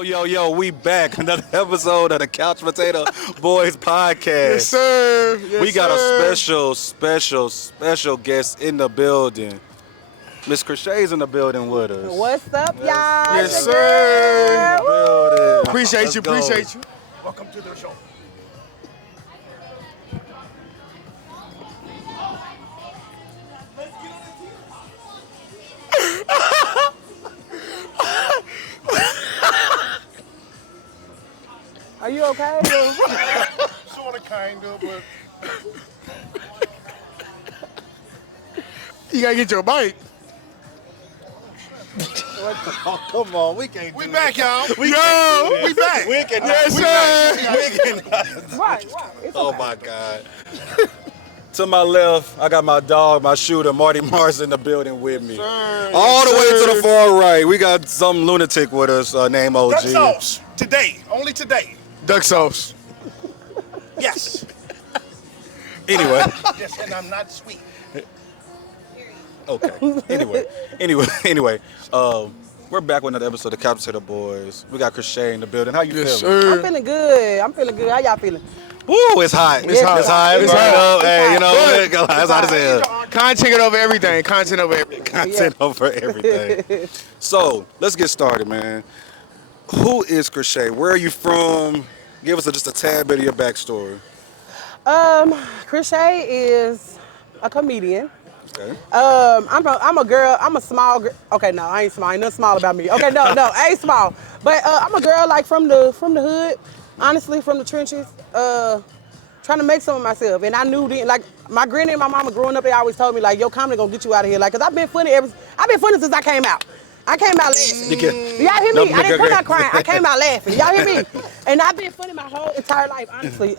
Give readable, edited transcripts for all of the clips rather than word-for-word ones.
Yo, we back. Another episode of the Couch Potato Boys podcast. Yes, sir. We got a special guest in the building. Miss CHRISSHAY's in the building with us. What's up, y'all? Yes, Your sir. girl. Appreciate you. Welcome to the show. Are you okay? Sort of, kind of, but You gotta get your bike. Oh, come on. We can't we do back, y'all. We back. We can. Yes, sir. We can. Right. It's Oh, okay. my God. To my left, I got my dog, my shooter, Marty Mars in the building with me. All the way to the far right, we got some lunatic with us named OG. Duck sauce today, only today. Duck sauce. Yes, Anyway. yes, and I'm not sweet. Okay. Anyway. We're back with another episode of Couch Potato Boys. We got CHRISSHAY in the building. How you Yes, feeling? sir. I'm feeling good. How y'all feeling? Woo, it's hot. It's hot. It's hot. It's Burn hot. up. Hey, you know It's what? It's hot as hell. Content over everything. Content over everything. So let's get started, man. Who is CHRISSHAY? Where are you from? Give us just a tad bit of your backstory. CHRISSHAY is a comedian. Okay. I'm a girl. I'm a small girl. Okay, no, I ain't small. Ain't nothing small about me. Okay, no, I ain't small. But I'm a girl like from the hood, honestly, from the trenches. Trying to make some of myself. And I knew then, like my granny and my mama growing up, they always told me like, yo, comedy gonna get you out of here. Like, cause I've been funny since I came out. I came out laughing. Y'all hear me? I didn't come out crying. I came out laughing. Y'all hear me? And I've been funny my whole entire life, honestly.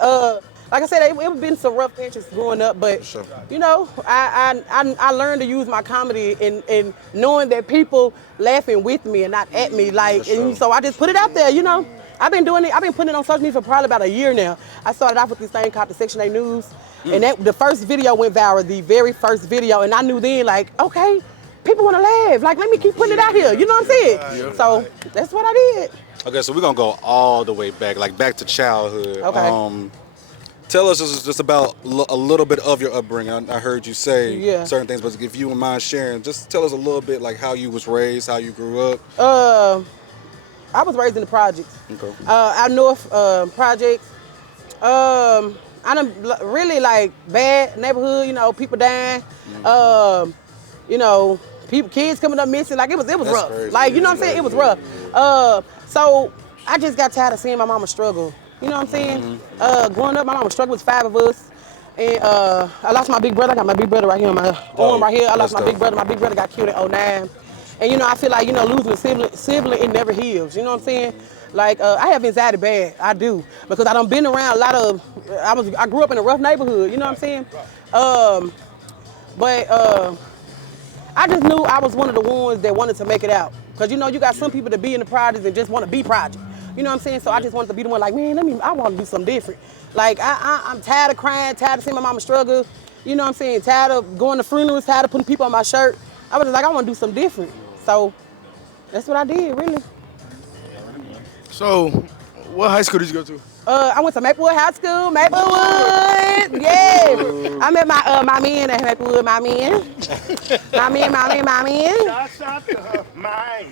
Like I said, it's been some rough patches growing up, but Sure. you know, I learned to use my comedy in knowing that people laughing with me and not at me. Like, Sure. and so I just put it out there. You know, I've been doing it. I've been putting it on social media for probably about a year now. I started off with this thing called the Section 8 News, and the first video went viral. The very first video, and I knew then, like, okay, people want to laugh. Like, let me keep putting it out here. You know what I'm saying? So that's what I did. Okay, so we're gonna go all the way back, like back to childhood. Okay. Tell us just about a little bit of your upbringing. I heard you say Yeah. certain things, but if you wouldn't mind sharing, just tell us a little bit like how you was raised, how you grew up. I was raised in the projects. Okay. Out north projects. I done really like bad neighborhood. You know, people dying. You know, kids coming up missing. Like it was That's rough. crazy. Like you know what I'm saying? It was rough. So I just got tired of seeing my mama struggle. You know what I'm saying? Growing up, my mama struggled with 5 of us. And I lost my big brother. I got my big brother right here on my arm right here. I lost my big brother. My big brother got killed in 2009. And you know, I feel like, you know, losing a sibling, it never heals. You know what I'm saying? Like, I have anxiety bad. I do. Because I done been around a lot of, I grew up in a rough neighborhood. You know what I'm saying? But I just knew I was one of the ones that wanted to make it out. Because, you know, you got some people that be in the projects and just want to be project. You know what I'm saying? So I just wanted to be the one like, man, I want to do something different. Like, I'm tired of crying, tired of seeing my mama struggle. You know what I'm saying? Tired of going to funerals, tired of putting people on my shirt. I was just like, I want to do something different. So that's what I did, really. So, what high school did you go to? I went to Maplewood High School, Maplewood. Yeah. I met my man at Maplewood, my man. My man. Shots out to her mind.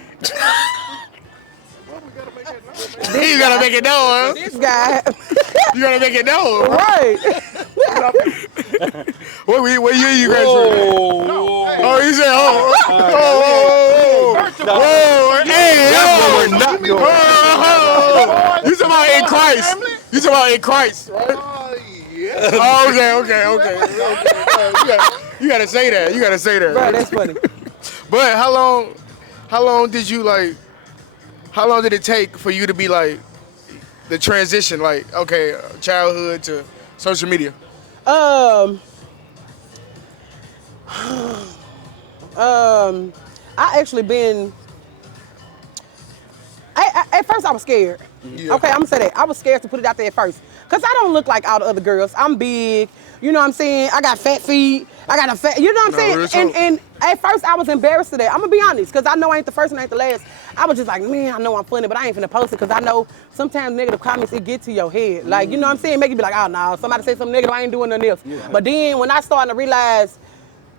You gotta make it known, huh? This guy. You gotta make it known. Right. What year you graduated? Oh, you said, We're not going. You talking about in Christ? You talking about in Christ, right? Oh, yeah. Oh, okay. You gotta say that. Bro, that's funny. But how long did you like? How long did it take for you to be like the transition, like okay, childhood to social media? I actually been. At first, I was scared. Yeah. Okay, I'm gonna say that. I was scared to put it out there at first. Because I don't look like all the other girls. I'm big. You know what I'm saying? I got fat feet. I got a fat, you know what I'm saying? real talk. And At first, I was embarrassed of that. I'm gonna be honest, because I know I ain't the first and I ain't the last. I was just like, man, I know I'm funny, but I ain't finna post it, because I know sometimes negative comments, it get to your head. Like, you know what I'm saying? Make you be like, oh, no, somebody say something negative, I ain't doing nothing else. Yeah. But then when I started to realize,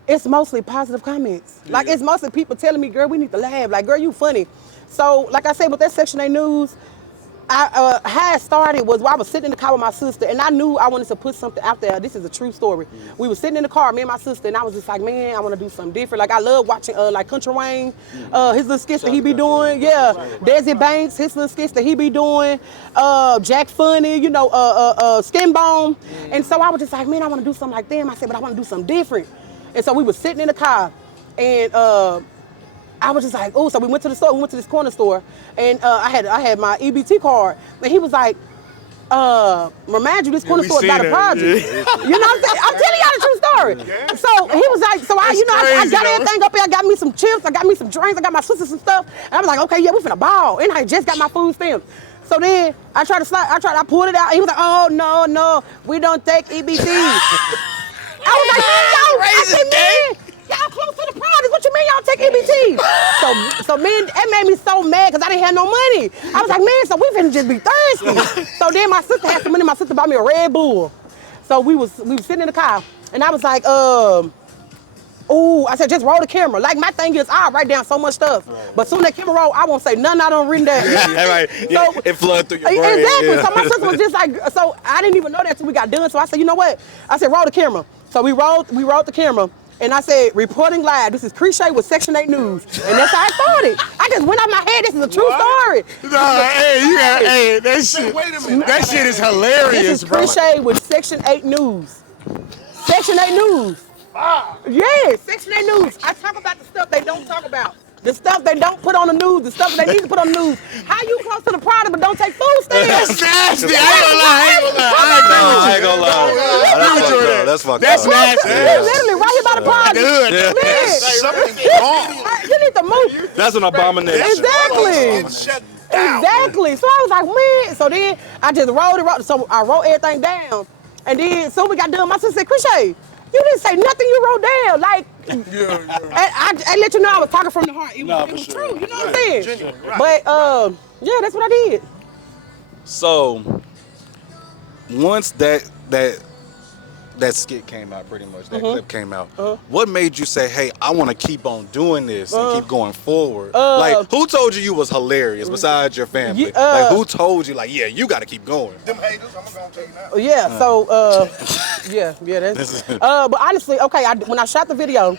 it's mostly positive comments. Yeah. Like, it's mostly people telling me, girl, we need to laugh. Like, girl, you funny. So, like I said, with that Section 8 news, how it started was I was sitting in the car with my sister, and I knew I wanted to put something out there. This is a true story. We were sitting in the car, me and my sister, and I was just like, man, I want to do something different. Like, I love watching like Country Wayne, his little skits that he be doing. Yeah, Desi Banks, his little skits that he be doing. Jack Funny, you know, Skin Bone. And so I was just like, man, I want to do something like them. I said, but I want to do something different. And so we were sitting in the car, and I was just like, oh, so we went to the store, we went to this corner store, and I had my EBT card, and he was like, remind you this corner store is about a project. Yeah. You know what I'm saying? I'm telling y'all the true story. Yeah. So he was like, so I got everything up here, I got me some chips, I got me some drinks, I got my sisters some stuff, and I was like, okay, yeah, we finna ball, and I just got my food stamps. So then I pulled it out, and he was like, oh, no, we don't take EBT. I was like, man, y'all close to the project. What you mean y'all take EBT? So man, that made me so mad because I didn't have no money. I was like, man, so we finna just be thirsty. So then my sister had some money. My sister bought me a Red Bull. So we was sitting in the car, and I was like, I said, just roll the camera. Like, my thing is, I'll write down so much stuff. But soon that camera roll, I won't say nothing I don't written down. Yeah, right. So, it flooded through your brain. Exactly. Yeah. So my sister was just like, so I didn't even know that until we got done. So I said, you know what? I said, roll the camera. So we rolled the camera. And I said, reporting live, this is CHRISSHAY with Section 8 News. And that's how I started. I just went out my head, this is a true story. That shit is hilarious, this is CHRISSHAY with Section 8 News. Section 8 News. Yeah, Section 8 News. I talk about the stuff they don't talk about. The stuff they don't put on the news, the stuff they need to put on the news. How you close to the product but don't take food stamps? That's nasty. I ain't gonna lie. That's fucked up. That's nasty. Literally right here by the product. Yeah. Something's wrong. You need to move. That's an abomination. Exactly. Shut down. Exactly. So I was like, man. So then I just wrote. So I wrote everything down. And then so we got done. My sister said, CHRISSHAY, you didn't say nothing you wrote down. Like, I let you know I was talking from the heart. It was true. You know what I'm saying? Genuine, right. But yeah, that's what I did. So once that skit came out, pretty much, that clip came out, what made you say, hey, I want to keep on doing this and keep going forward? Like, who told you was hilarious besides your family? Like, who told you, like, yeah, you got to keep going? Them haters, I'm gonna tell you now. Yeah, so, yeah, that's, but honestly, okay, when I shot the video,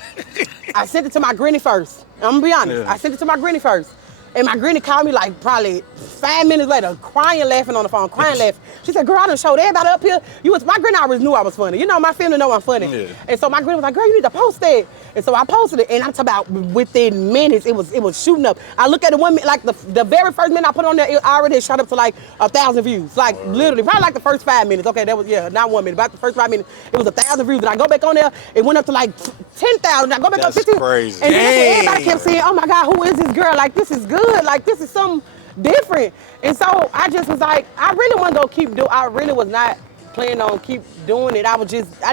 I sent it to my granny first. I'm gonna be honest, I sent it to my granny first. And my granny called me like probably 5 minutes later, crying, laughing on the phone, crying, laughing. She said, girl, I done showed everybody up here. My granny always knew I was funny. You know, my family know I'm funny. Yeah. And so my granny was like, girl, you need to post that. And so I posted it, and I'm talking about within minutes, it was shooting up. I look at the one, like the very first minute I put on there, it already shot up to like 1,000 views. Like literally, probably like the first 5 minutes. Okay, that was, not 1 minute, but the first 5 minutes, it was 1,000 views. And I go back on there, it went up to like 10,000. I go back up 15,000. Crazy. And then everybody kept saying, oh my God, who is this girl? Like, this is good. Like, this is something different. And so I just was like, I really want to go keep doing. I really was not planning on keep doing it. I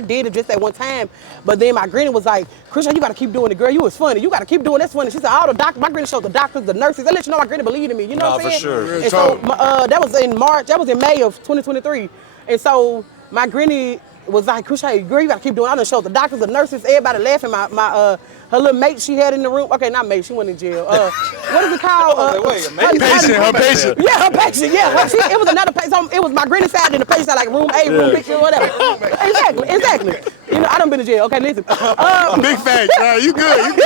did it just that one time. But then my granny was like, CHRISSHAY, you got to keep doing it, girl. You was funny. You got to keep doing this funny. She said, all the doctors, my granny showed the doctors, the nurses. They let you know my granny believed in me. You know what I'm saying? For sure. And so that was in March. That was in May of 2023. And so my granny was like, CHRISSHAY, girl, you got to keep doing it. I done showed the doctors, the nurses, everybody laughing. Her little mate she had in the room. Okay, not mate. She went in jail. What is it called? Her patient. Yeah, her patient. Yeah, it was another patient. It was my granny side and the patient side, like room A, room B, whatever. Exactly. You know, I done been to jail. Okay, listen. Big facts. You good.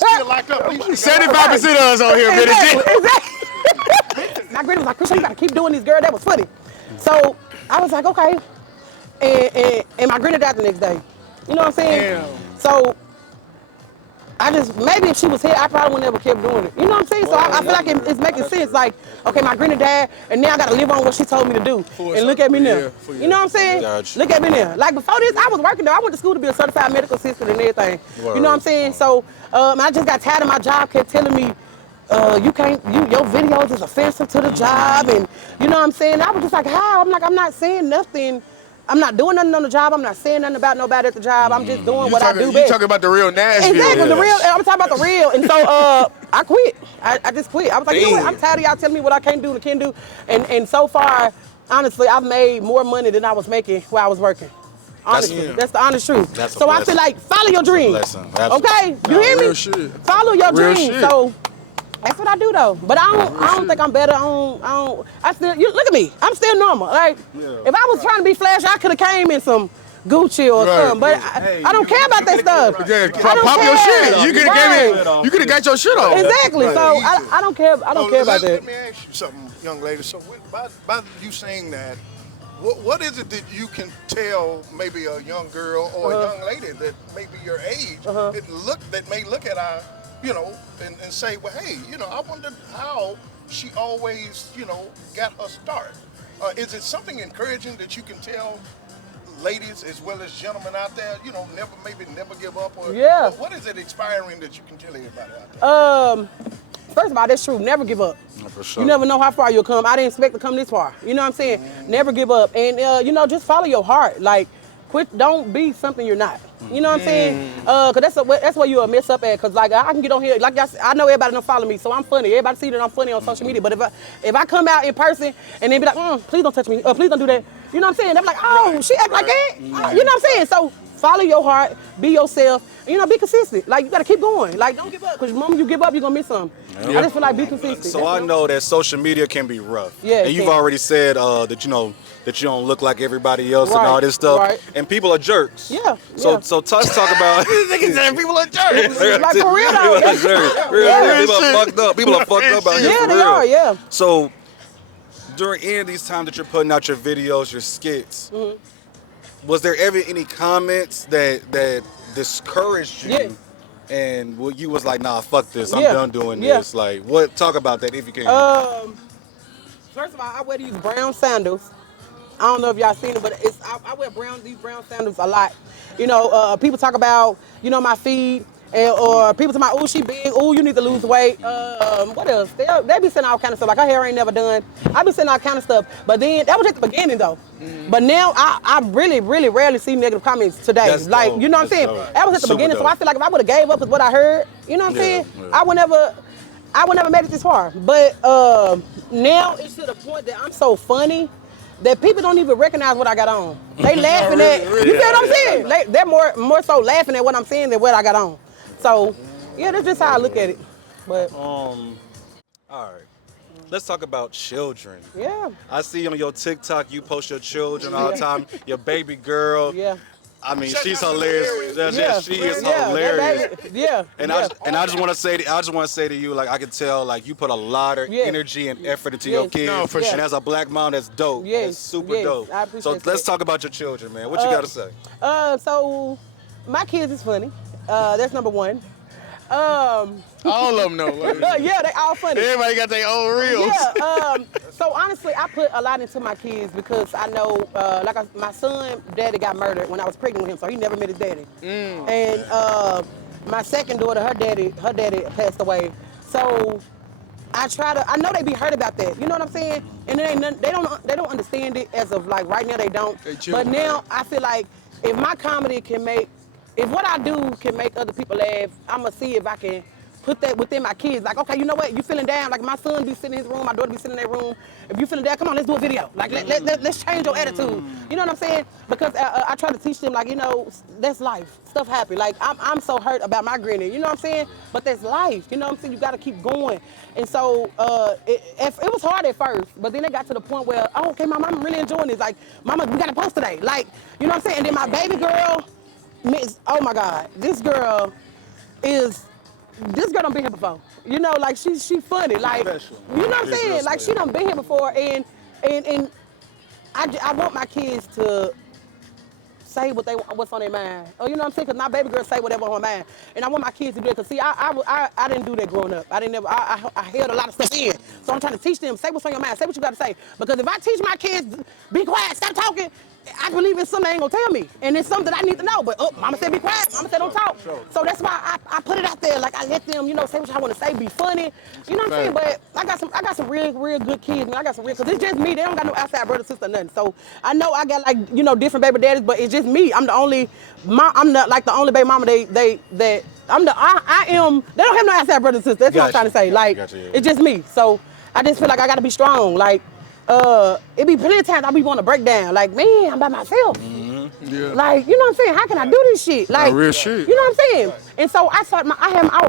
Still locked up. 75% of us on here been in jail. Exactly. My granny was like, CHRISSHAY, you gotta keep doing this, girl. That was funny. So I was like, okay. And my granny died the next day. You know what I'm saying? Damn. So maybe if she was here, I probably would never kept doing it. You know what I'm saying? So I feel like it's making sense. Like, okay, my granny died, and now I gotta live on what she told me to do. And look at me now. You know what I'm saying? Gotcha. Look at me now. Like before this, I was working though. I went to school to be a certified medical assistant and everything. You know what I'm saying? So I just got tired of my job, kept telling me, your videos is offensive to the job, and you know what I'm saying? I was just like, how? I'm like, I'm not saying nothing I'm not doing nothing on the job. I'm not saying nothing about nobody at the job. I'm just doing what I do best. You talking about the real Nashville. Exactly, the real. I'm talking about the real. And so I quit. I just quit. I was like, you know what? I'm tired of y'all telling me what I can't do and can do. And so far, honestly, I've made more money than I was making while I was working. Honestly, that's the honest truth. So I feel like follow your dreams. Okay, you hear me? Follow your dreams. So that's what I do though. But I don't think I'm better. I still, look at me. I'm still normal. Like if I was trying to be flashy, I could have came in some Gucci or something. But I don't care about that stuff. Pop your shit. You could have got your shit off. Exactly. So I don't care. I don't care about that. Let me ask you something, young lady. So by you saying that, what is it that you can tell maybe a young girl or a young lady that may be your age that may look at our, and say, well, hey, I wonder how she always, got her start. Is it something encouraging that you can tell ladies as well as gentlemen out there, never give up? Or what is it inspiring that you can tell everybody out there? First of all, that's true. Never give up. For sure. You never know how far you'll come. I didn't expect to come this far. You know what I'm saying? Never give up. And, just follow your heart. Like, don't be something you're not. You know what I'm saying? Because that's where you'll mess up at. Because, like, I can get on here. Like, I know everybody don't follow me, so I'm funny. Everybody see that I'm funny on social media. But if I come out in person and they be like, please don't touch me. Please don't do that. You know what I'm saying? They're like, oh, she act like that. You know what I'm saying? So follow your heart. Be yourself. Be consistent. Like, you got to keep going. Like, don't give up. Because the moment you give up, you're going to miss something. I just feel like be consistent. So I know that social media can be rough. Yeah, and you've already said that that you don't look like everybody else and all this stuff. Right. And people are jerks. Yeah. So let's talk about people are jerks. Like for real though. People are fucked up. People are fucked up out here. Yeah, for they real. are. Yeah. So during any of these times that you're putting out your videos, your skits, was there ever any comments that discouraged you? Yeah. And you was like, nah, fuck this. I'm done doing this. Like, talk about that if you can. First of all, I wear these brown sandals. I don't know if y'all seen it, but I wear these brown sandals a lot. People talk about, my feet, or people talk about, oh, she big, oh, you need to lose weight. What else? They be saying all kind of stuff, like her hair ain't never done. I be saying all kind of stuff, but then, that was at the beginning though. But now, I really, really rarely see negative comments today. That's like, dope. you know what I'm saying? Dope. That was at the beginning, so I feel like if I would've gave up with what I heard, you know what I'm saying? I would never made it this far. But now it's to the point that I'm so funny that people don't even recognize what I got on. They laughing at, you feel what I'm saying? They're more so laughing at what I'm saying than what I got on. So, yeah, that's just how I look at it. But all right. Let's talk about children. Yeah. I see on your TikTok you post your children all the time. Your baby girl. Yeah. I mean, she's hilarious. She is Yeah, hilarious. Yeah. And I just want to say to you, like, I can tell, like, you put a lot of energy and effort into your kids. No, for sure. And as a black mom, that's dope. Yes. That's super dope. I appreciate so let's talk about your children, man. What you got to say? So my kids is funny. That's number one. All of them know. Yeah, they all funny. Everybody got their own reels. Yeah. So honestly, I put a lot into my kids because I know, my son, daddy got murdered when I was pregnant with him, so he never met his daddy. And my second daughter, her daddy passed away. So I know they be hurt about that. You know what I'm saying? And they don't understand it as of like right now they don't. But now I feel like if my comedy if what I do can make other people laugh, I'm gonna see if I can put that within my kids. Like, okay, you know what? You feeling down? Like my son be sitting in his room, my daughter be sitting in their room. If you feeling down, come on, let's do a video. Like let's change your attitude. You know what I'm saying? Because I try to teach them, like, that's life. Stuff happen. Like I'm so hurt about my granny. You know what I'm saying? But that's life. You know what I'm saying? You got to keep going. And so it was hard at first, but then it got to the point where, oh, okay, Mama, I'm really enjoying this. Like, Mama, we got to post today. Like, you know what I'm saying? And then my baby girl. Oh my God, this girl don't been here before. Like she funny. Like, you know what I'm saying? Like she done been here before, and I want my kids to say what's on their mind. Oh, you know what I'm saying? Because my baby girl say whatever on her mind, and I want my kids to do it. Cause see, I didn't do that growing up. I held a lot of stuff in. So I'm trying to teach them, say what's on your mind, say what you got to say. Because if I teach my kids, be quiet, stop talking, I believe it's something they ain't gonna tell me, and it's something that I need to know. But mama said be quiet, mama said don't talk. So that's why I put it out there. Like I let them, say what I want to say, be funny. You know what I'm saying? But I got some real good kids, man. I got some real, cause it's just me. They don't got no outside brother, sister, nothing. So I know I got like different baby daddies, but it's just me. I'm the only, I'm not like the only baby mama I am. They don't have no outside brother, sister. That's what I'm trying to say. Like it's just me. So I just feel like I gotta be strong. Like. It be plenty of times I be want to break down. Like, man, I'm by myself. Yeah. Like, you know what I'm saying? How can I do this shit? Like, real shit. You know what I'm saying? And so I was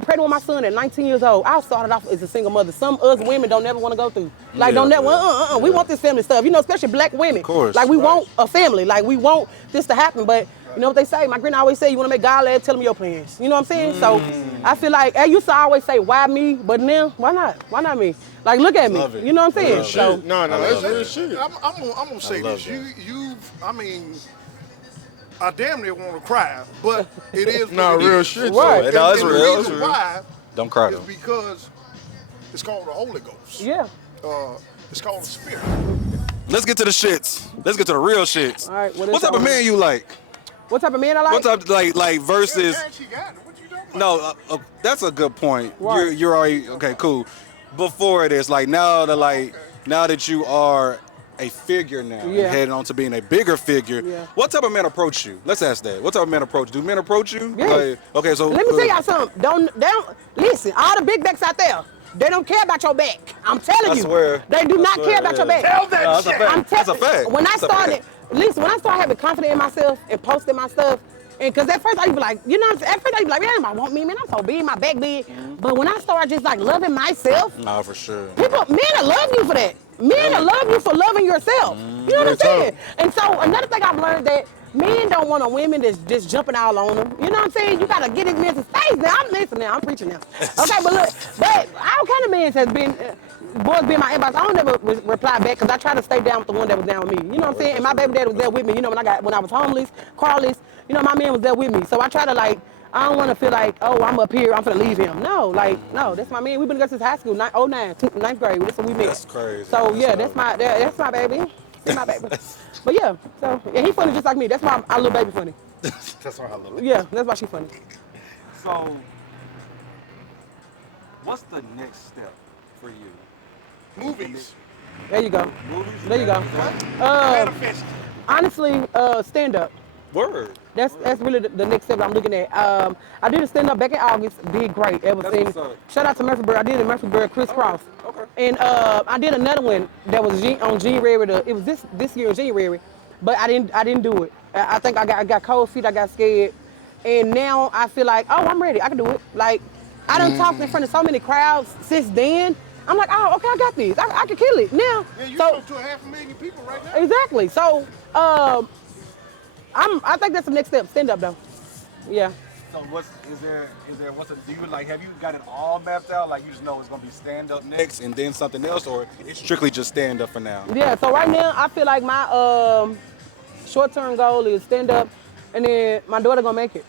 pregnant with my son at 19 years old. I started off as a single mother. Some us women don't never want to go through. Like, we want this family stuff. Especially black women. Of course. Like, we want a family. Like, we want this to happen. But you know what they say? My granny always say, you want to make God laugh, tell him your plans. You know what I'm saying? So I feel like, I used to always say, why me? But now, why not? Why not me? Like, look at me. You know what I'm saying? So, No, that's real shit. I'm gonna say this. I damn near want to cry, but it is real shit. Right. And, No, it's and real. the reason why Don't cry is though. because it's called the Holy Ghost. yeah. It's called the Spirit. Let's get to the shits. Let's get to the real shits. All right, what type of man you like? What type of man I like? What type like versus? Yeah, she got it. What you talking about? No, that's a good point. Right. You're already okay. Cool. Before this, like now that you are a figure now and heading on to being a bigger figure, what type of men approach you? Let's ask that. What type of men approach you? Do men approach you? Yeah. Like, okay, so let me tell y'all something. Don't listen. All the big backs out there, they don't care about your back. I'm telling you, swear. they do not care about your back. Tell that shit. That's a fact. When I That's a started, fact. listen, when I started having confidence in myself and posting my stuff, and because at first I'd be like, you know what I'm saying? At first I'd be like, man, anybody want me, man? I'm so big, my back big. But when I started just like loving myself, Nah, for sure. men will love you for that. Men will love you for loving yourself. You know what I'm saying? And so another thing I've learned that men don't want a women that's just jumping all on them. You know what I'm saying? You gotta get his men's space now. I'm listening now. I'm preaching now. Okay, but look, but all kind of men has been, boys be in my inbox. I don't never reply back because I try to stay down with the one that was down with me. You know what I'm saying? And my baby daddy was there with me. When I was homeless, carless, my man was there with me. So I try to like, I don't want to feel like, oh, I'm up here, I'm finna leave him. No, that's my man. We've been together since high school, ninth grade. That's when we met. That's crazy. So yeah, that's my baby. That's my baby. But yeah, so he funny just like me. That's why our little baby funny. That's why I love it. Yeah, that's why she funny. So, what's the next step for you? Movies. There you go. Movies? There you go. Manifest. Honestly, stand up. Word. That's really the next step I'm looking at. I did a stand up back in August. Did great. Ever That's since. what's up. Shout out to Murfreesboro. I did in Murfreesboro, crisscross. Okay. And I did another one that was on January. It was this year in January, but I didn't do it. I think I got cold feet. I got scared, and now I feel like, oh, I'm ready. I can do it. Like I done talked in front of so many crowds since then. I'm like, oh, okay, I got this. I can kill it now. Yeah, you So talk to 500,000 people right now. exactly. So I think that's the next step. Stand up though. Yeah. So do you like, have you got it all mapped out? Like you just know it's gonna be stand up next and then something else, or it's strictly just stand up for now? Yeah, so right now I feel like my short-term goal is stand up, and then my daughter gonna make it.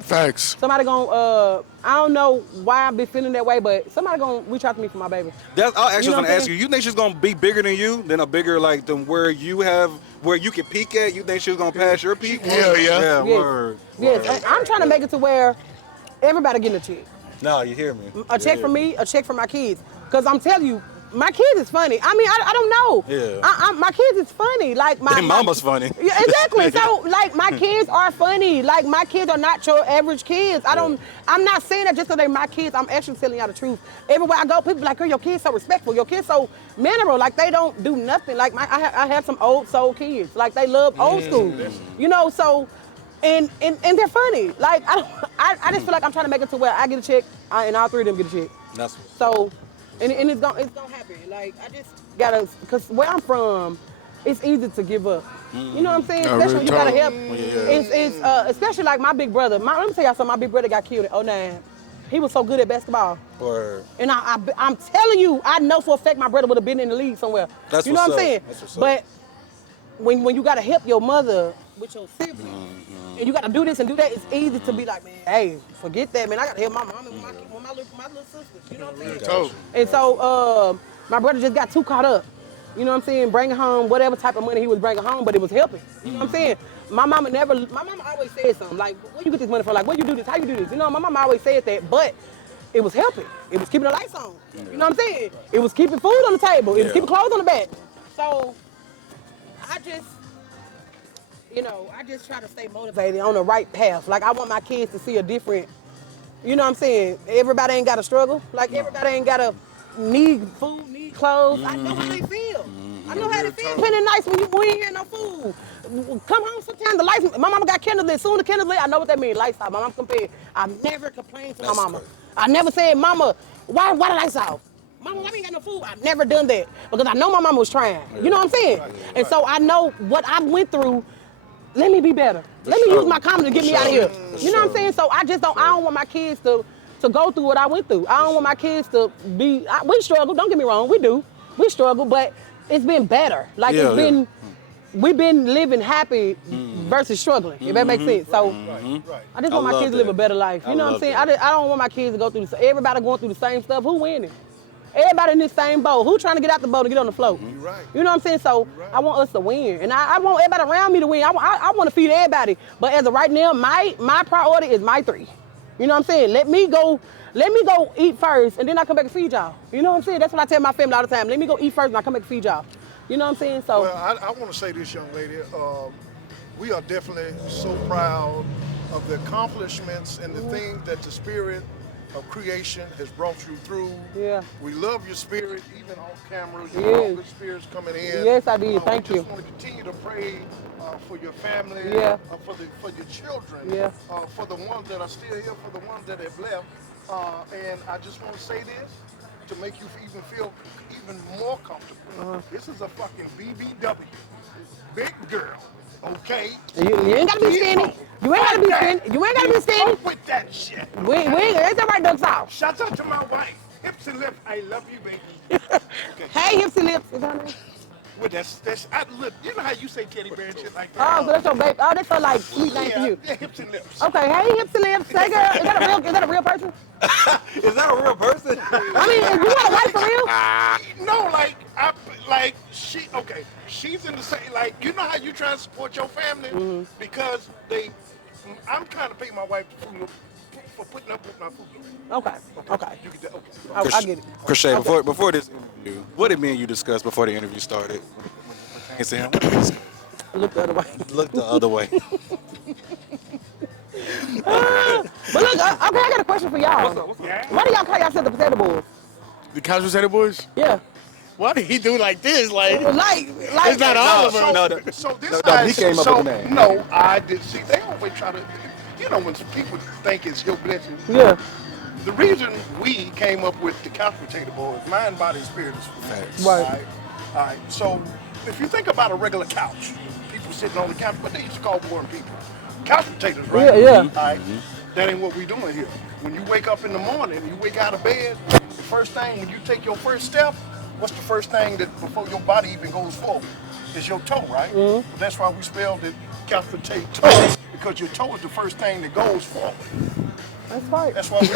Facts. Somebody gonna, I don't know why I be feeling that way, but somebody gonna reach out to me for my baby. I actually You know want what to I'm ask you. You think she's gonna be bigger than you? Than where you can peak at? You think she's gonna pass your peak? Hell yeah. Yeah. Yes. Word. Yes, Word. I'm trying to make it to where everybody getting a check. No, you hear me? A check for me, a check for my kids. Cause I'm telling you, my kids is funny. I mean, I don't know. Yeah. My kids is funny. Like Their mama's funny. Yeah, exactly. So like my kids are funny. Like my kids are not your average kids. I'm not saying that just because they're my kids. I'm actually telling y'all the truth. Everywhere I go, people be like, "Girl, your kids so respectful. Your kids so mannerable. Like they don't do nothing. Like I have some old soul kids. Like they love old school. So. And they're funny. Like I just feel like I'm trying to make it to where I get a check and all three of them get a check. That's So, and it's gonna happen. Like I just gotta, cause where I'm from, it's easy to give up. You know what I'm saying? Especially when you gotta help. It's especially like my big brother. Let me tell y'all something. My big brother got killed in 2009. He was so good at basketball. Word. And I'm telling you, I know for a fact my brother would have been in the league somewhere. That's you know what's what I'm up. saying? That's what's up. But when you gotta help your mother with your siblings, and you gotta do this and do that, it's easy to be like, man, hey, forget that, man. I gotta help my mom and my little sisters. You know what I'm saying? Totally. And so my brother just got too caught up. You know what I'm saying? Bringing home whatever type of money he was bringing home, but it was helping. You know what I'm saying? My mama always said something like, where you get this money from? Like, where you do this? How you do this? You know, my mama always said that, but it was helping. It was keeping the lights on. You know what I'm saying? It was keeping food on the table. It was keeping clothes on the bed. So I just try to stay motivated on the right path. Like, I want my kids to see a different, you know what I'm saying? Everybody ain't got to struggle. Like, everybody ain't got to need food, need clothes. I know how they feel. I know how they feel. Spending nights when you ain't getting no food. Come home sometimes, the lights, my mama got candles lit. Soon the candles lit, I know what that means, lights off. My mom compared. I never complained to my mama. I never said, mama, why the lights off? Mama, why we ain't got no food? I've never done that because I know my mama was trying. You know what I'm saying? And so I know what I went through. Let me be better. Let me use my comedy to get me out of here. You know what I'm saying? So I don't want my kids to go through what I went through. I don't want my kids to be, we struggle, don't get me wrong, we do. We struggle, but it's been better. Like we've been living happy versus struggling, if that makes sense. So I just want my kids to live a better life. You know what I'm saying? I don't want my kids to go through everybody going through the same stuff. Who winning? Everybody in this same boat. Who trying to get out the boat and get on the float? You know what I'm saying? So I want us to win. And I want everybody around me to win. I want to feed everybody. But as of right now, my priority is my 3. You know what I'm saying? Let me go eat first and then I come back and feed y'all. You know what I'm saying? That's what I tell my family all the time. Let me go eat first and I come back and feed y'all. You know what I'm saying? So well, I want to say this, young lady. We are definitely so proud of the accomplishments and the things that the spirit of creation has brought you through. Yeah. We love your spirit, even off camera. You know, good spirits coming in. Yes, I did. Thank you. We just want to continue to pray for your family, for your children, for the ones that are still here, for the ones that have left. And I just want to say this to make you even feel even more comfortable. This is a fucking BBW, big girl. Okay. You ain't gotta be skinny. You ain't gotta be skinny. You ain't gotta be skinny. With that shit. We ain't. That's all right, ducks off. Shout out to my wife, Hips and Lips. I love you, baby. Okay. Hey, Hips and Lips. Is that her name? Well, look, you know how you say teddy bear and shit like that? Oh, so that's your baby. Oh, that's her like sweet name for you. Yeah, Hips and Lips. Okay, hey, Hips and Lips. Hey, girl, is that a real person? Is that a real person? I mean, you want a wife for real? No, she's in the same, like, you know how you try to support your family? Because I'm trying to pay my wife for putting up with my food. Okay. You get that? Okay. I get it. CHRISSHAY, before this interview, what did me and you discuss before the interview started? Look the other way. Look the other way. But look, okay, I got a question for y'all. What's up? Why do y'all call yourself the Potato Boys? The Couch Potato Boys? Yeah. Why did he do like this? Like it's not Oliver. So this he came up with the name. No, I did. See, they always try to, you know, when people think it's your blessing. Yeah. The reason we came up with the Couch Potato Boys, mind, body, spirit is Right. All right. So if you think about a regular couch, people sitting on the couch, what they used to call boring people. Couch potatoes, right? Yeah. All right. That ain't what we doing here. When you wake up in the morning, you wake out of bed, the first thing, when you take your first step, what's the first thing that before your body even goes forward? It's your toe, right? That's why we spelled it couch potato toe, because your toe is the first thing that goes forward. That's right. That's why we.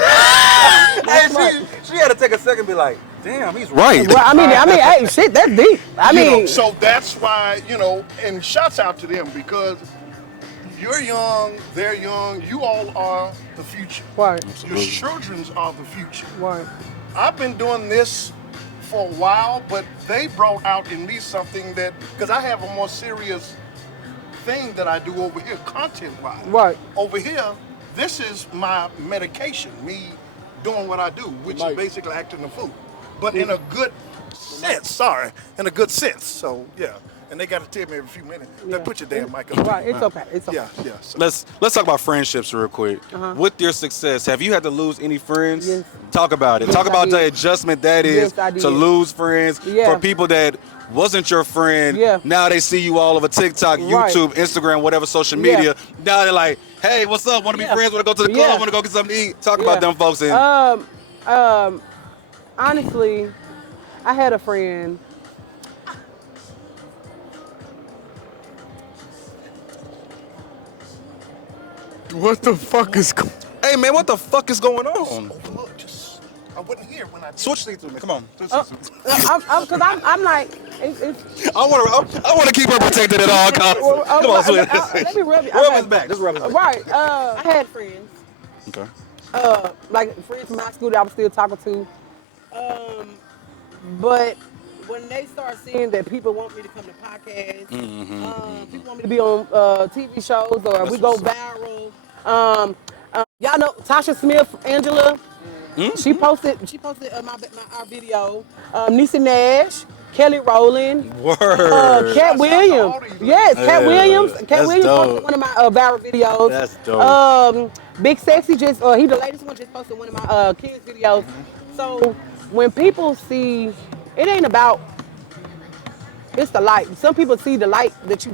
She had to take a second and be like, damn, he's right. Well, I mean, hey, shit, that's deep. I mean, so that's why, and shouts out to them because you're young, they're young, you all are the future. Right. Your children are the future. Right. I've been doing this for a while, but they brought out in me something that, because I have a more serious thing that I do over here, content-wise. Right. Over here, this is my medication, me doing what I do, which is basically acting the fool. But in a good sense, in a good sense. So, yeah. And they got to tell me every few minutes, put your damn mic up. Right, it's okay. It's okay. Yeah. So. Let's talk about friendships real quick. With your success, have you had to lose any friends? Yes. Talk about it. Yes, Talk about I the did. adjustment that is Yes, I did. to lose friends. Yeah. For people that wasn't your friend, Yeah. now they see you all over TikTok, Right. YouTube, Instagram, whatever social media. Now they're like, hey, what's up? Want to be friends? Want to go to the club? Want to go get something to eat? Talk about them folks. Honestly, I had a friend. What the fuck is going Hey man, what the fuck is going on? I wouldn't hear when I did. Switch seats with me. Come on. Because I'm like, it's, I want to keep her protected at all costs. Come on, switch. let me rub you. Rub his back. Just rub his back. Right. I had friends. Okay. Like friends from high school that I was still talking to. But when they start seeing that people want me to come to podcasts, people want me to be on TV shows, or we go viral. Y'all know Tasha Smith, Angela. She posted our video. Niecy Nash, Kelly Rowland, Cat Williams. Yes, Cat Williams. Cat Williams posted one of my viral videos. That's dope. Big Sexy he the latest one, just posted one of my kids videos. So when people see, it ain't about, it's the light. Some people see the light that you,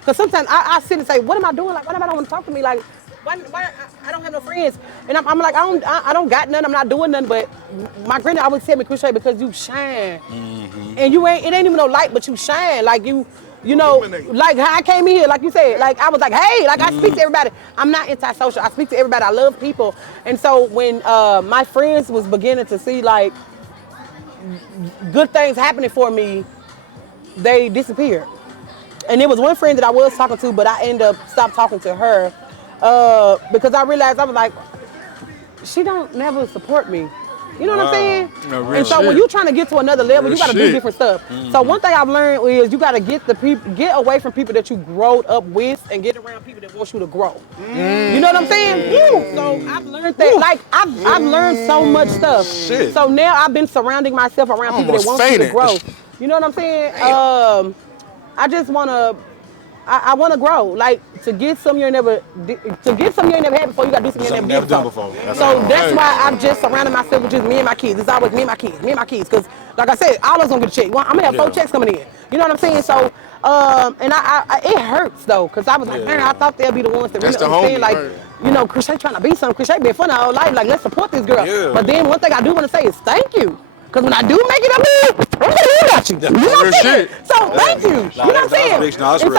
because sometimes I sit and say, what am I doing? Like, why nobody want to talk to me? Like, why I don't have no friends? And I'm like, I don't got nothing. I'm not doing nothing. But my granddad always tell me, CHRISSHAY, because you shine, and it ain't even no light, but you shine. Like you know, like how I came in here, like you said, like I was like, hey, like I speak to everybody. I'm not antisocial. I speak to everybody. I love people. And so when my friends was beginning to see like good things happening for me, they disappeared. And there was one friend that I was talking to, but I ended up stopped talking to her because I realized, I was like, she don't never support me. You know what I'm saying? No, and so when you're trying to get to another level, you got to do different stuff. So one thing I've learned is you got to get away from people that you growed up with and get around people that want you to grow. You know what I'm saying? So I've learned that. Like I've learned so much stuff. So now I've been surrounding myself around people that want you to grow. You know what I'm saying? I just want to. I want to grow, like to get something you ain't never had before. You got to do something you never did before. So that's why I've just surrounded myself with just me and my kids. It's always me and my kids, Because like I said, all of us gonna get a check. I'm gonna have 4 checks coming in. You know what I'm saying? So, and I it hurts though, because I was like, man, I thought they'd be the ones that really understand, like, you know, CHRISSHAY trying to be something. CHRISSHAY been fun all life. Like, let's support this girl. But then one thing I do want to say is thank you. Because when I do make it up here, I'm going to at you. You know what I'm saying? So thank you. You know what I'm saying? And so,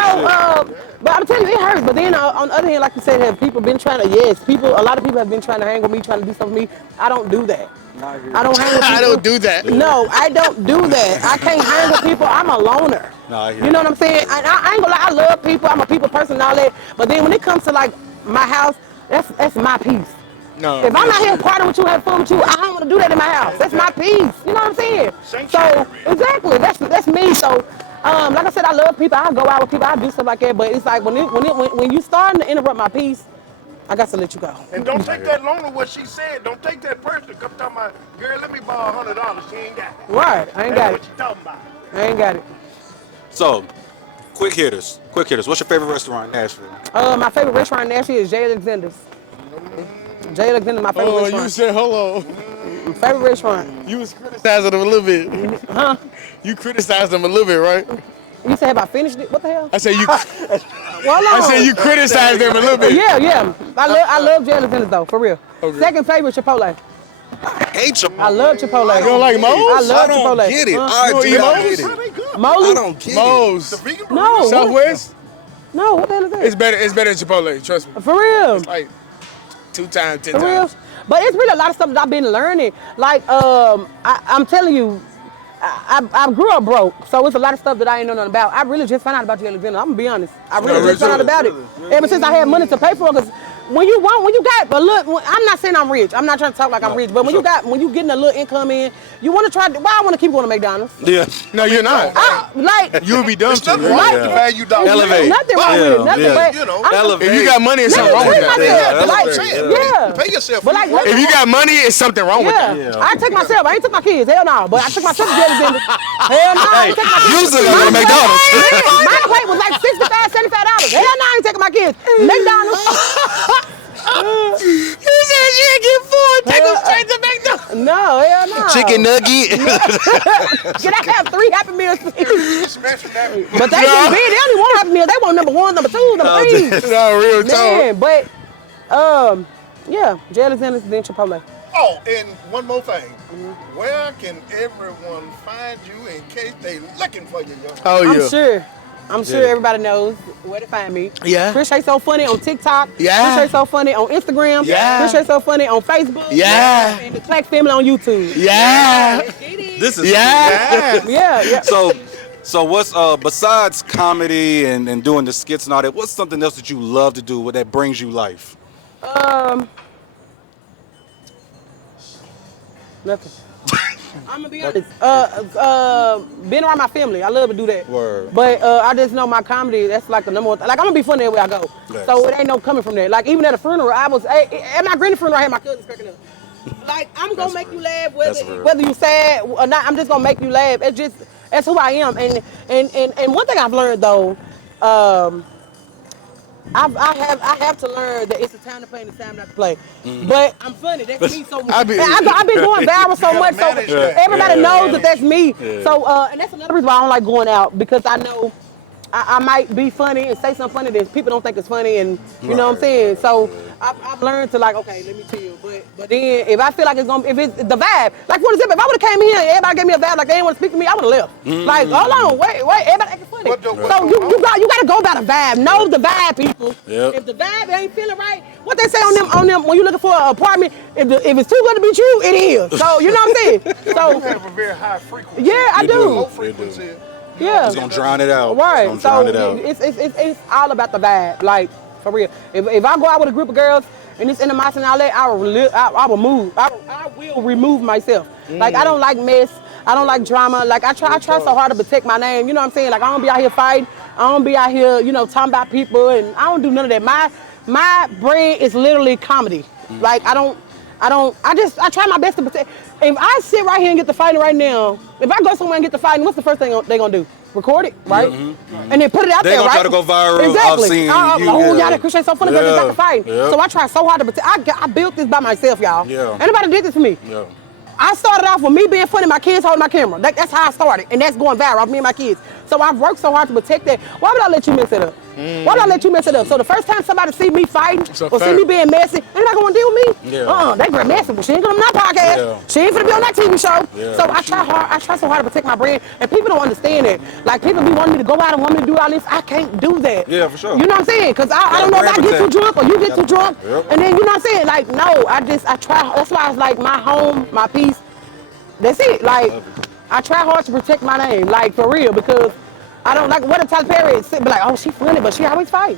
but I'm telling you, it hurts. But then on the other hand, like you said, have people been trying to, a lot of people have been trying to hang with me, trying to do something with me. I don't do that. I don't hang with people. I don't do that. No, I don't do that. I can't hang with people. I'm a loner. You know what I'm saying? I ain't gonna lie, I love people. I'm a people person and all that. But then when it comes to like my house, that's my peace. No, if I'm not here partying with you, having fun with you, I don't want to do that in my house. That's my peace. You know what I'm saying? So exactly, that's me. So like I said, I love people. I go out with people. I do stuff like that. But it's like when you starting to interrupt my peace, I got to let you go. And don't take that loner what she said. Don't take that person. Come talking about, girl, let me borrow $100. She ain't got it. Right, I ain't got it. What you talking about? I ain't got it. So, quick hitters. What's your favorite restaurant in Nashville? My favorite restaurant in Nashville is J. Alexander's. J. Alexander, my favorite restaurant. You said hello. Favorite restaurant. You was criticizing them a little bit. Huh? You criticized them a little bit, right? You said, have I finished it? What the hell? I said you. I said you criticized them a little bit. Yeah. I love J. Alexander's though, for real. Okay. Second favorite, Chipotle. I hate Chipotle. I love Chipotle. You don't like Moe's? I love Chipotle. Get it. I do not get it. Moe's? I don't get Moe's. it. No. Southwest? No, what the hell is that? It's better than Chipotle, trust me. For real. It's like 2 times, 10 For real. times. But it's really a lot of stuff that I've been learning. Like, I'm telling you, I grew up broke, so it's a lot of stuff that I ain't know nothing about. I really just found out about J. Alexander. I'm gonna be honest. I really just found out about it ever since I had money to pay for it. Because when you got, but look, I'm not saying I'm rich. I'm not trying to talk like I'm rich. But when you getting a little income in, you want to try. Why I want to keep going to McDonald's? Yeah. No, you're not. You would be dumb to Nothing wrong with the value dollar. Elevate. Nothing wrong with it. Nothing, but you know, elevate. If you got money, it's something wrong with that. Pay yourself. But like, If you got money, it's something wrong with that. Yeah. I take myself. I ain't took my kids. Hell no. But I took myself to J. Alexander. Hell no. I ain't take my kids. Usually go to McDonald's. My plate was like $65, $75. Hell no, I ain't taking my kids. McDonald's. You said you ain't get food. Take them straight to McDonald's. No, hell no. Chicken nugget. Can I have 3 Happy Meals? But they just No. big. They only want Happy Meals. They want number 1, number 2, number 3. No, real talk. Man, but yeah, J. Alexander's, then Chipotle. Oh, and one more thing. Where can everyone find you in case they looking for you, young? Oh, yeah. I'm sure. I'm sure everybody knows where to find me. Yeah. Chris Shay So Funny on TikTok. Yeah. Chris Shay So Funny on Instagram. Yeah. Chris Shay So Funny on Facebook. Yeah. And the Clack Family on YouTube. Yeah. This is Yeah. So what's besides comedy and doing the skits and all that? What's something else that you love to do that brings you life? Nothing. I'm gonna be honest. Being around my family, I love to do that. Word. But I just know my comedy. That's like the number one. Like I'm gonna be funny everywhere I go. Yes. So it ain't no coming from there. Like even at a funeral, at my granny funeral, I had my cousins cracking up. Like I'm gonna make you laugh whether you sad or not. I'm just gonna make you laugh. That's who I am. And one thing I've learned though. I have to learn that it's a time to play and it's time not to play. But I'm funny. That's me so much. I've been going viral so much, so everybody knows that that's me. Yeah. So and that's another reason why I don't like going out, because I know I might be funny and say something funny that people don't think is funny, and you know what I'm saying. So I've learned to like, okay, let me chill. But then if I feel like if it's the vibe, like for example, if I would have came in here and everybody gave me a vibe like they didn't want to speak to me, I would have left. Like, hold on, wait, everybody acting funny. So you got to go by the vibe. Know the vibe, people. Yep. If the vibe ain't feeling right, what they say on them when you're looking for an apartment, if it's too good to be true, it is. So you know what I'm saying. So you have a very high frequency. Yeah, I do. Low frequency. Yeah. It's gonna drown it out. Right. So it's all about the vibe. Like, for real. If I go out with a group of girls and it's animosity and all that, I will remove myself. Like I don't like mess. I don't like drama. Like I try so hard to protect my name. You know what I'm saying? Like I don't be out here fighting. I don't be out here, talking about people, and I don't do none of that. My brand is literally comedy. Like I try my best to protect. If I sit right here and get the fighting right now, if I go somewhere and get the fighting, what's the first thing they gonna do? Record it, right? And then put it out there, right? They gonna try to go viral. Exactly. Y'all that Chris Shay So Funny because they got the fighting. So I try so hard to protect. I built this by myself, y'all. Yeah. Anybody did this for me? Yeah. I started off with me being funny, my kids holding my camera. That's how I started, and that's going viral, me and my kids. So I've worked so hard to protect that. Why would I let you mess it up? Why would I let you mess it up? So the first time somebody see me fighting or see me being messy, they not gonna deal with me. Yeah. They great messy, but she ain't gonna be on that podcast. Yeah. She ain't finna be on that TV show. Yeah. So I try so hard to protect my brand, and people don't understand that. Like people be wanting me to go out and want me to do all this. I can't do that. Yeah, for sure. You know what I'm saying? Because I don't know if I get too drunk or you get too drunk, and then you know what I'm saying? Like no, I try. That's why it's like my home, my peace. That's it. Like I try hard to protect my name, like for real, because I don't like what a Tyler Perry sit be like, oh, she funny, but she always fight.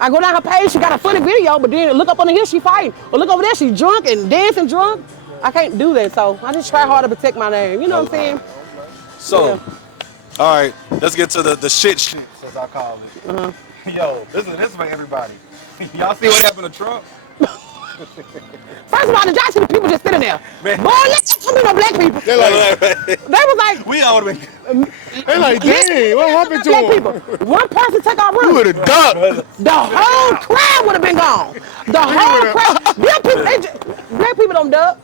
I go down her page, she got a funny video, but then look up on the hill, she fighting. Or look over there, she drunk and dancing drunk. I can't do that, so I just try hard to protect my name. You know what I'm saying? So, all right, let's get to the shit, as I call it. Yo, this is for everybody. Y'all see what happened to Trump? First of all, the Johnson people just sitting there. Man. Boy, let's come in no black people. They was like, we all would have been. They like, dang, what happened to black him? people. One person take our room. You would have ducked. The whole crowd would have been gone. The whole crowd. Black people, black people don't duck.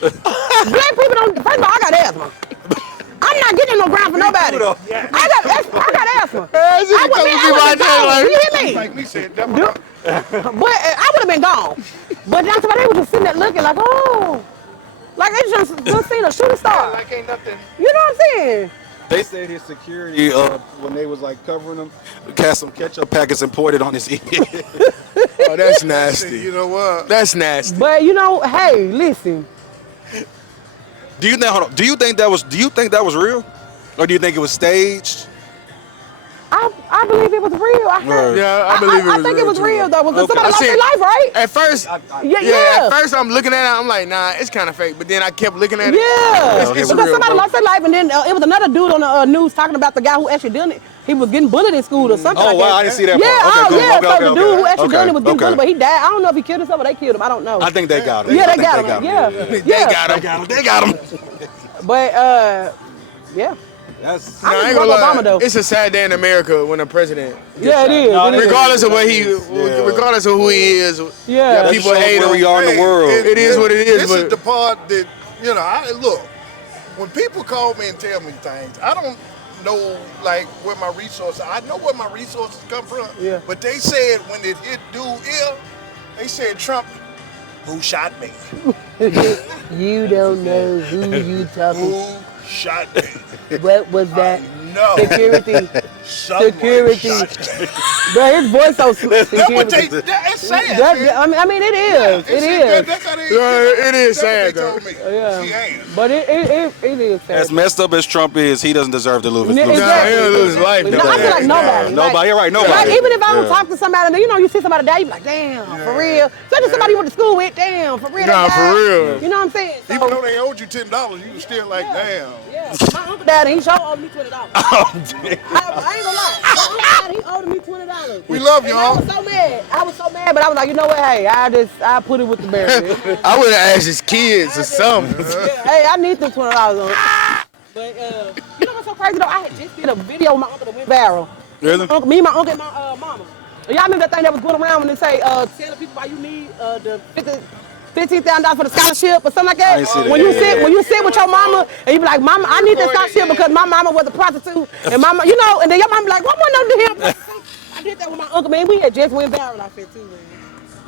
Black people don't. First of all, I got asthma. I'm not getting no ground for nobody. I got asthma. You hear me? Like me said, But I would have been gone. But that's why they were just sitting there looking like, oh, like they just seen a shooting star. like ain't nothing. You know what I'm saying? They said his security, when they was like covering him, cast some ketchup packets and poured it on his ear. Oh, that's nasty. You know what? That's nasty. But hey, listen. Do you think that was real, or do you think it was staged? I believe it was real. I believe it was real. I think it was too. real though, because Okay. somebody lost their life, right? At first, at first I'm looking at it, I'm like, nah, it's kind of fake. But then I kept looking at it. Yeah, It's because real, somebody bro. lost their life, and then it was another dude on the news talking about the guy who actually done it. He was getting bullied in school or something. Oh like wow, that. I didn't see that Yeah, part. Okay, yeah. cool. So the dude who actually done it was getting Okay. bullied, but he died. I don't know if he killed himself or they killed him. I don't know. I think they got him. Yeah, they got him. Yeah. They got him. But yeah. That's. I I ain't just gonna love lie. Obama though. It's a sad day in America when a president. Yeah, it is. It is. Regardless of regardless of who he is. Yeah. That People shows hate where him. we are in the world. It is what it is. This But is the part that I look. When people call me and tell me things, I don't know like where my resources. I know where my resources come from. Yeah. But they said when it hit dude ear, they said Trump, who shot me? You don't know who you talking. Who shot me? What was that? No. Security. Someone Security. shot. But his voice so That's what they. security. It's sad. I mean, it is. It is. That's how they. It is that's sad, what they though. told me. Yeah. She ain't. But it is sad. As messed up as Trump is, he doesn't deserve to lose his Exactly. Nah, he'll lose his life. No, I feel like nobody. Nobody, you're right, nobody. Like, even if I don't Yeah. talk to somebody, you know, you see somebody die, you be like, damn, for real. Especially somebody you went to school with, damn, for real. Nah, they for died. real. You know what I'm saying? So, Even though they owed you $10, you was still like, damn. yeah. My uncle died and he sure owed me $20. Oh, damn. I ain't gonna lie. My uncle died, he owed me $20. We love And y'all. I was so mad, but I was like, you know what? Hey, I put it with the bear. I would have asked his kids or something. Hey, I need them $20 on it. But you know what's so crazy though? I had just did a video with my uncle that went viral. Really? Me, my uncle, and my mama. And y'all remember that thing that was going around when they say, tell the people why you need the $15,000 for the scholarship or something like that? I ain't see that. When you sit with your mama and you be like, Mama, I need that scholarship because my mama was a prostitute. And mama, you know, and then your mama be like, what want to do him? I did that with my uncle, man. We had just went viral out there too, man.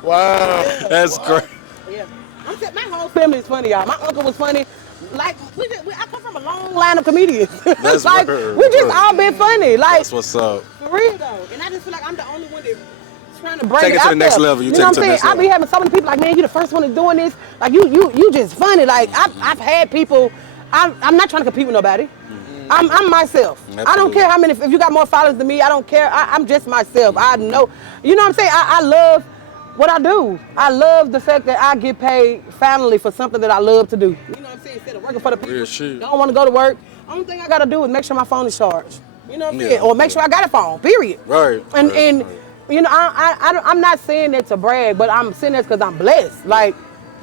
Wow. That's great. Yeah. I'm saying my whole family is funny, y'all. My uncle was funny. Like, I come from a long line of comedians. That's like, word, we just word. all been funny. Like, That's what's up. for real though. And I just feel like I'm the only one that trying to bring Take it to out the next there. level. You know take what it to I'm the saying? next I be level. having so many people like, man, you the first one doing this. Like, you just funny. Like, I've had people. I'm not trying to compete with nobody. I'm myself. I don't Absolutely. care how many. If you got more followers than me, I don't care. I'm just myself. I know. You know what I'm saying? I love what I do. I love the fact that I get paid finally for something that I love to do. You know what I'm saying? Instead of working for the people, Real shit. don't want to go to work. Only thing I gotta do is make sure my phone is charged. You know what I'm Yeah. saying? Or make sure I got a phone. Period. Right. And right, and right. you know, I'm not saying that to brag, but I'm saying that because I'm blessed. Like,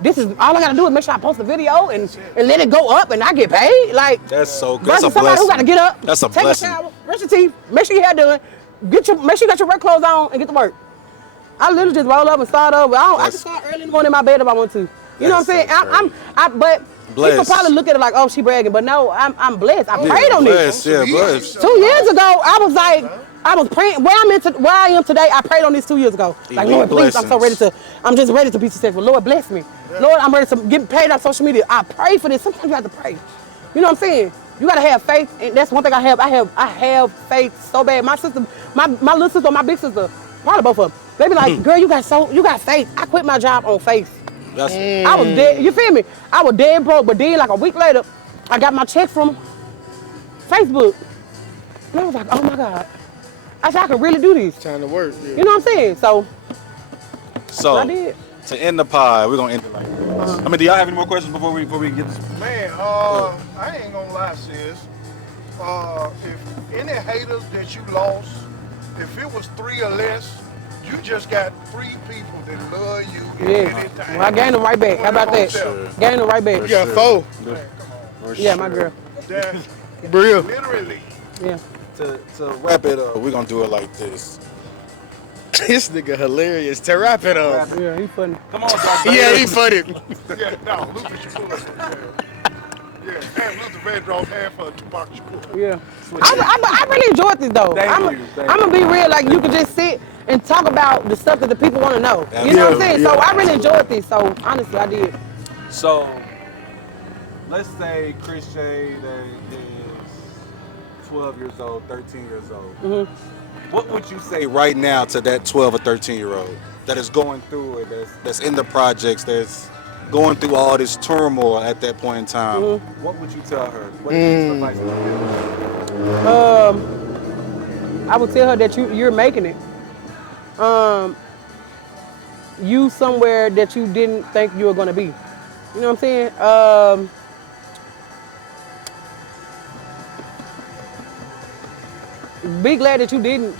this is all I gotta do is make sure I post a video and let it go up and I get paid. Like, That's so good. That's versus a somebody who blessing. gotta get up, That's a take blessing. a shower, brush your teeth, make sure your hair done, make sure you got your work clothes on and get to work. I literally just roll up and start over. I can That's- start early in the morning in my bed if I want to. You know what I'm saying? That's so But people Blessed. probably look at it like, oh, she bragging, but no, I'm blessed. I prayed on this. Bless, yeah, bless. 2 years ago, I was like, I was praying. Where I am today, I prayed on this 2 years ago. Like, Elite Lord, please, I'm just ready to be successful. Lord, bless me. Lord, I'm ready to get paid on social media. I pray for this. Sometimes you have to pray. You know what I'm saying? You gotta have faith, and that's one thing I have. I have faith so bad. My sister, my little sister, my big sister, probably both of them. They be like, girl, you got faith. I quit my job on faith. That's I was dead. You feel me? I was dead broke, but then like a week later, I got my check from Facebook. And I was like, oh my God. I said, I can really do this. Time to work. Yeah. You know what I'm saying? So so. I did. To end the pod, we're gonna end it like this. I mean, do y'all have any more questions before we get this? Man, I ain't gonna lie, sis. If any haters that you lost, if it was 3 or less, you just got 3 people that love you Yeah. anytime. Well, I gained them right back. How about that? Gained them right back. You got 4. Yeah, my girl. That Real. literally. Yeah. To wrap it up, we're gonna do it like this. This nigga hilarious. To wrap it up. Yeah, he funny. Come on, Doc. Yeah, he funny. Yeah, no, Luther Shakur. Yeah, half Luther Vandross, half Tupac Shakur. Yeah. I really enjoyed this though. Thank I'm you. gonna be real. Like, you could just sit and talk about the stuff that the people want to know. You know what I'm saying? So I really enjoyed this. So honestly, I did. So, let's say Chris Shay that is 12 years old, 13 years old. What would you say right now to that 12 or 13-year-old that is going through it, that's in the projects, that's going through all this turmoil at that point in time? What would you tell her? What advice would you give her? I would tell her that you're making it. You somewhere that you didn't think you were gonna be. You know what I'm saying? Be glad that you didn't,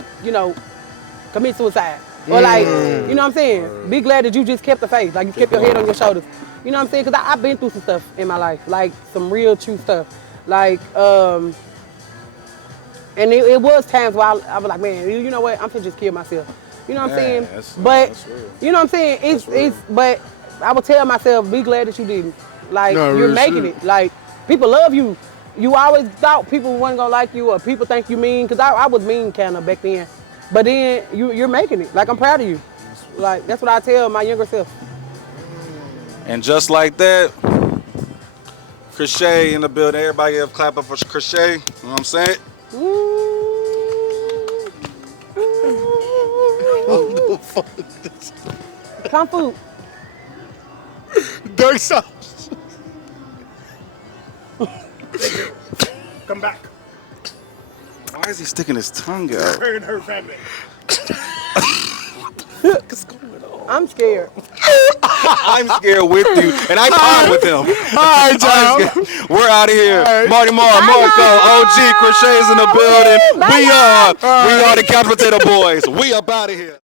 commit suicide. Or like, you know what I'm saying? Be glad that you just kept the faith. Like, you kept your head on your shoulders. You know what I'm saying? Because I've been through some stuff in my life. Like, some real true stuff. Like, and it was times where I was like, man, you know what? I'm finna just kill myself. You know what I'm saying? That's real. You know what I'm saying? But I would tell myself, be glad that you didn't. Like, No, you're real making shit. it. Like, people love you. You always thought people wasn't gonna like you or people think you mean, because I was mean kind of back then. But then you're making it. Like, I'm proud of you. Like, that's what I tell my younger self. And just like that, Chris Shay in the building. Everybody up clapping for Chris Shay. You know what I'm saying? Kung Fu. Dark sauce. Come back. Why is he sticking his tongue out? Her and her family. I'm scared. I'm scared with you, and I cried with him. All right, y'all. We're out of here. All right. Marty Marr, Marco, OG, Crishay's in the building. We are the Couch Potato Boys. We up out of here.